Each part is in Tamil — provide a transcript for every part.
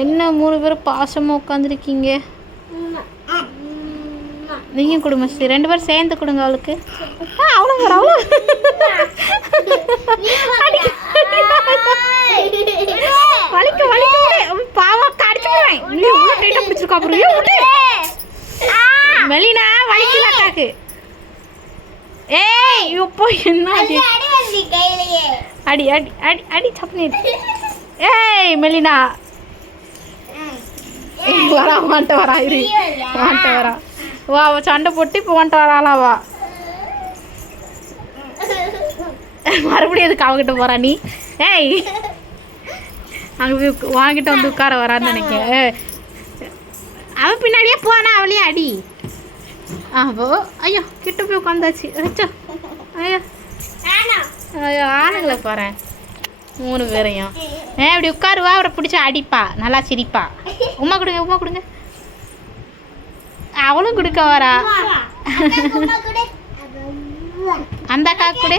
என்ன 3 பேரும் பாசமாக உட்காந்துருக்கீங்க. நீங்கள் கொடுங்க, 2 பேரும் சேர்ந்து கொடுங்க அவளுக்கு. அவ்வளோ வர அவ்வளோ வலிக்க வலிக்க பாவம் கடிச்சுடுவேன். நீ உள்ள டைட்டாக பிடிச்சிருக்கா அப்புறம் மெலினா வலிக்கல அக்காக்கு. ஏய் இப்போ என்ன அடி அடி அடி அடி அடி சப்னி. ஏய் மெலினா வரா மாட்ட வரா இரு மாட்ட வரா. வா அவள் சண்டை போட்டு இப்போ வந்துட்டு வராளா வா. மறுபடியும் எதுக்கு அவகிட்ட போகிறா நீ? ஏய் அங்கே போய் வாங்கிட்டு வந்து உட்கார வரான்னு நினைக்கிறேன். அவன் பின்னாடியே போனா அவளையே அடி. ஆவோ ஐயோ கிட்ட போய் உட்காந்தாச்சு. அச்சோ ஐயோ ஐயோ ஆளுங்களை போகிறேன் 3 பேரையும். இப்படி உட்காருவா, அவரை பிடிச்சா அடிப்பா, நல்லா சிரிப்பா. உமா கொடுங்க உமா கொடுங்க. அவளும் கொடுக்க வரா. அந்த அக்கா கூட.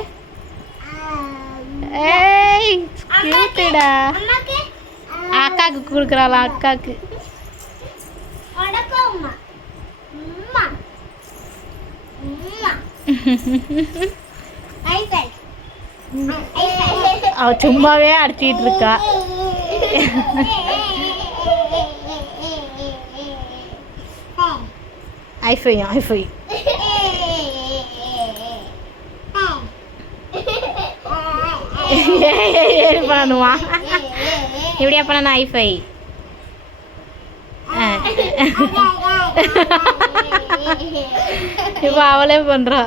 ஏய் கியூட்டுடா. அக்காவுக்கு கொடுக்குறாளா அக்காவுக்கு. அவ சும்மாவே அடிச்சிட்டு இருக்கா. ஐஃபையும் ஐஃபை பண்ணுவா. இப்படியா பண்ண ஐஃபை. இப்போ அவளே பண்றா.